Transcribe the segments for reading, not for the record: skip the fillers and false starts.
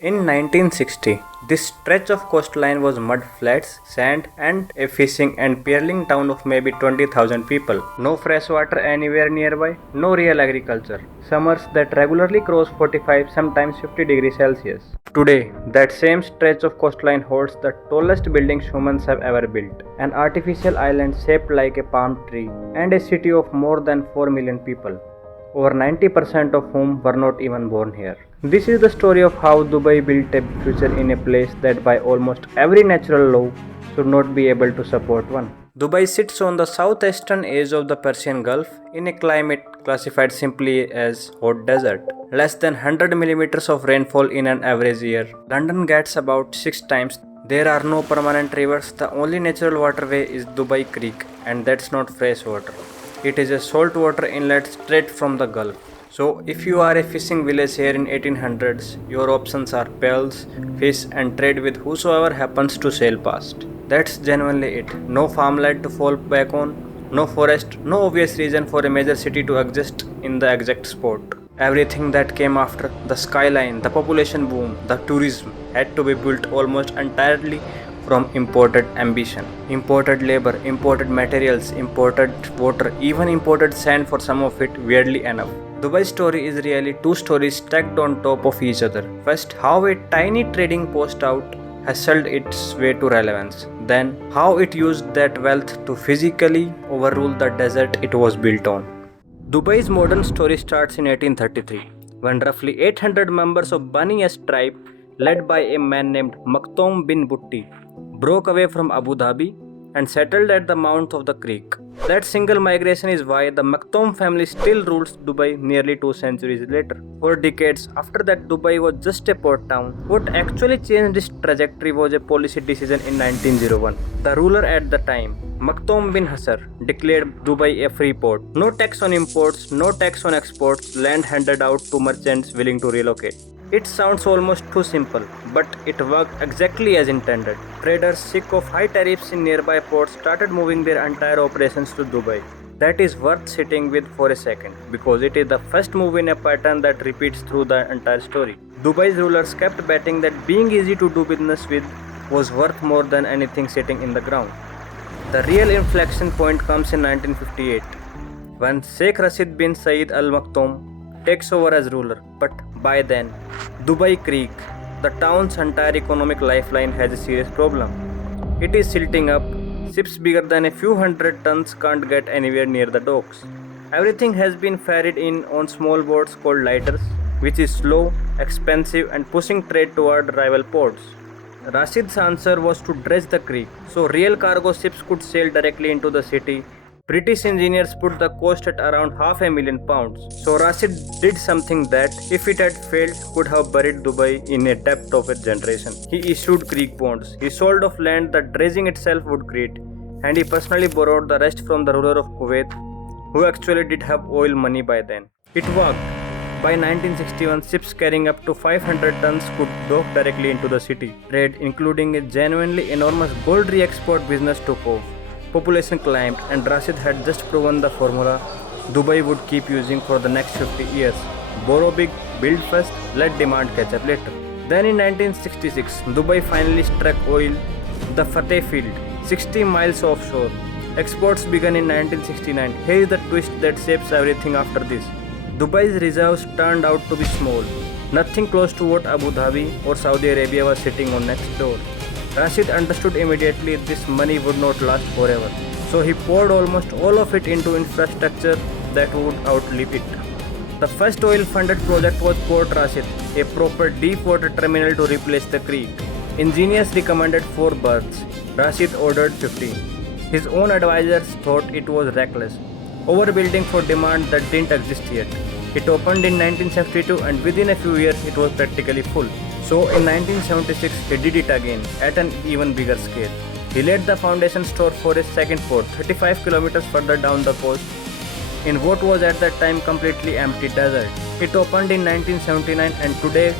In 1960, this stretch of coastline was mud flats, sand, and a fishing and pearling town of maybe 20,000 people. No fresh water anywhere nearby, no real agriculture. Summers that regularly cross 45, sometimes 50 degrees Celsius. Today, that same stretch of coastline holds the tallest buildings humans have ever built, an artificial island shaped like a palm tree, and a city of more than 4 million people, over 90% of whom were not even born here. This is the story of how Dubai built a future in a place that by almost every natural law should not be able to support one. Dubai sits on the southeastern edge of the Persian Gulf in a climate classified simply as hot desert. Less than 100 millimeters of rainfall in an average year. London gets about 6 times. There are no permanent rivers. The only natural waterway is Dubai Creek, and that's not fresh water. It is a saltwater inlet straight from the Gulf. So if you are a fishing village here in 1800s, your options are pearls, fish and trade with whosoever happens to sail past. That's genuinely it. No farmland to fall back on, no forest, no obvious reason for a major city to exist in the exact spot. Everything that came after, the skyline, the population boom, the tourism, had to be built almost entirely from imported ambition. Imported labor, imported materials, imported water, even imported sand for some of it, weirdly enough. Dubai's story is really two stories stacked on top of each other. First, how a tiny trading post out hustled its way to relevance. Then, how it used that wealth to physically overrule the desert it was built on. Dubai's modern story starts in 1833, when roughly 800 members of Bani S tribe, led by a man named Maktoum bin Butti, broke away from Abu Dhabi and settled at the mouth of the creek. That single migration is why the Maktoum family still rules Dubai nearly 2 centuries later. For decades after that, Dubai was just a port town. What actually changed its trajectory was a policy decision in 1901. The ruler at the time, Maktoum bin Hasser, declared Dubai a free port. No tax on imports, no tax on exports, land handed out to merchants willing to relocate. It sounds almost too simple, but it worked exactly as intended. Traders sick of high tariffs in nearby ports started moving their entire operations to Dubai. That is worth sitting with for a second, because it is the first move in a pattern that repeats through the entire story. Dubai's rulers kept betting that being easy to do business with was worth more than anything sitting in the ground. The real inflection point comes in 1958, when Sheikh Rashid bin Saeed Al Maktoum takes over as ruler, but by then, Dubai Creek, the town's entire economic lifeline, has a serious problem. It is silting up. Ships bigger than a few hundred tons can't get anywhere near the docks. Everything has been ferried in on small boats called lighters, which is slow, expensive, and pushing trade toward rival ports. Rashid's answer was to dredge the creek, so real cargo ships could sail directly into the city. British engineers put the cost at around £500,000. So Rashid did something that, if it had failed, could have buried Dubai in a debt of a generation. He issued Greek bonds. He sold off land that dredging itself would create, and he personally borrowed the rest from the ruler of Kuwait, who actually did have oil money by then. It worked. By 1961, ships carrying up to 500 tons could dock directly into the city. Trade, including a genuinely enormous gold re-export business, took off. Population climbed, and Rashid had just proven the formula Dubai would keep using for the next 50 years. Borrow big, build first, let demand catch up later. Then in 1966, Dubai finally struck oil, the Fateh field, 60 miles offshore. Exports began in 1969. Here is the twist that shapes everything after this. Dubai's reserves turned out to be small, nothing close to what Abu Dhabi or Saudi Arabia was sitting on next door. Rashid understood immediately this money would not last forever, so he poured almost all of it into infrastructure that would outlive it. The first oil-funded project was Port Rashid, a proper deep-water terminal to replace the creek. Engineers recommended 4 berths. Rashid ordered 15. His own advisors thought it was reckless, overbuilding for demand that didn't exist yet. It opened in 1972, and within a few years it was practically full. So in 1976, he did it again, at an even bigger scale. He laid the foundation stone for his second port, 35 kilometers further down the coast, in what was at that time completely empty desert. It opened in 1979, and today,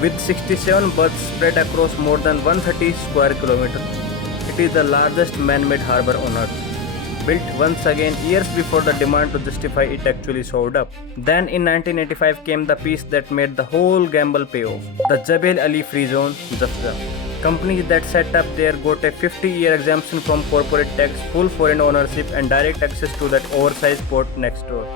with 67 berths spread across more than 130 square kilometers, it is the largest man-made harbour on earth. built once again years before the demand to justify it actually showed up. Then in 1985 came the piece that made the whole gamble pay off. The Jebel Ali Free Zone, JAFZA. Companies that set up there got a 50-year exemption from corporate tax, full foreign ownership and direct access to that oversized port next door.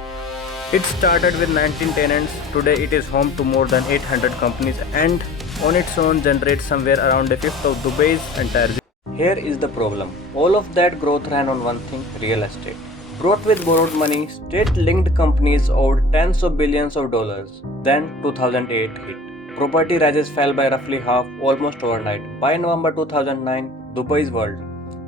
It started with 19 tenants. Today it is home to more than 800 companies and on its own generates somewhere around a fifth of Dubai's entire GDP. Here is the problem. All of that growth ran on one thing, real estate. Brought with borrowed money, state-linked companies owed tens of billions of dollars. Then 2008 hit. Property prices fell by roughly half, almost overnight. By November 2009, Dubai's World,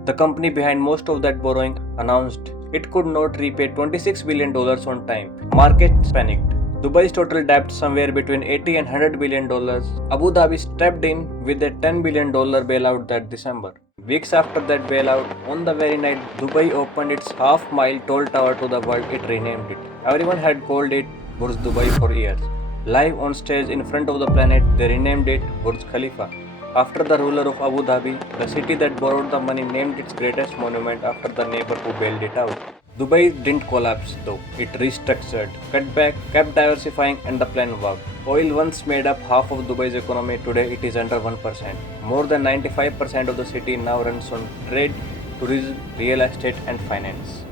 the company behind most of that borrowing, announced it could not repay $26 billion on time. Markets panicked. Dubai's total debt somewhere between $80 and $100 billion. Abu Dhabi stepped in with a $10 billion bailout that December. Weeks after that bailout, on the very night Dubai opened its half-mile tall tower to the world, it renamed it. Everyone had called it Burj Dubai for years. Live on stage in front of the planet, they renamed it Burj Khalifa. After the ruler of Abu Dhabi, the city that borrowed the money named its greatest monument after the neighbor who bailed it out. Dubai didn't collapse though, it restructured, cut back, kept diversifying and the plan worked. Oil once made up half of Dubai's economy, today it is under 1%. More than 95% of the city now runs on trade, tourism, real estate and finance.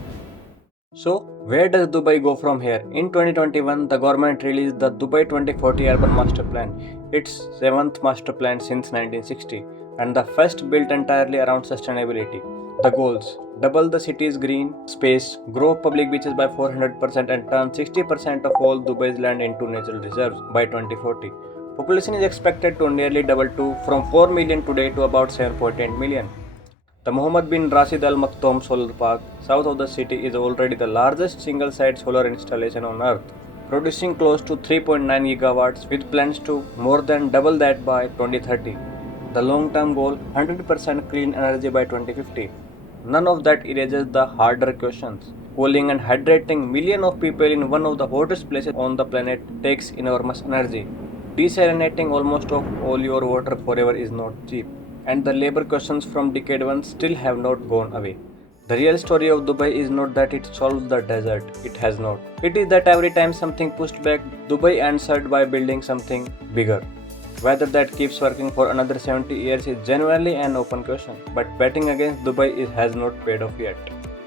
So, where does Dubai go from here? In 2021, the government released the Dubai 2040 Urban Master Plan, its 7th master plan since 1960, and the first built entirely around sustainability. The goals: double the city's green space, grow public beaches by 400% and turn 60% of all Dubai's land into natural reserves by 2040. Population is expected to nearly double from 4 million today to about 7.8 million. The Mohammed bin Rashid Al Maktoum Solar Park, south of the city, is already the largest single-site solar installation on Earth, producing close to 3.9 gigawatts with plans to more than double that by 2030. The long-term goal, 100% clean energy by 2050. None of that erases the harder questions. Cooling and hydrating millions of people in one of the hottest places on the planet takes enormous energy. Desalinating almost of all your water forever is not cheap. And the labor questions from decade 1 still have not gone away. The real story of Dubai is not that it solves the desert, it has not. It is that every time something pushed back, Dubai answered by building something bigger. Whether that keeps working for another 70 years is genuinely an open question, but betting against Dubai has not paid off yet.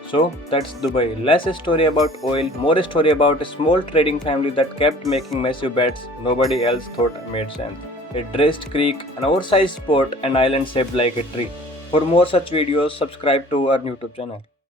So that's Dubai. Less a story about oil, more a story about a small trading family that kept making massive bets nobody else thought made sense. A dredged creek, an oversized port, an island shaped like a tree. For more such videos, subscribe to our YouTube channel.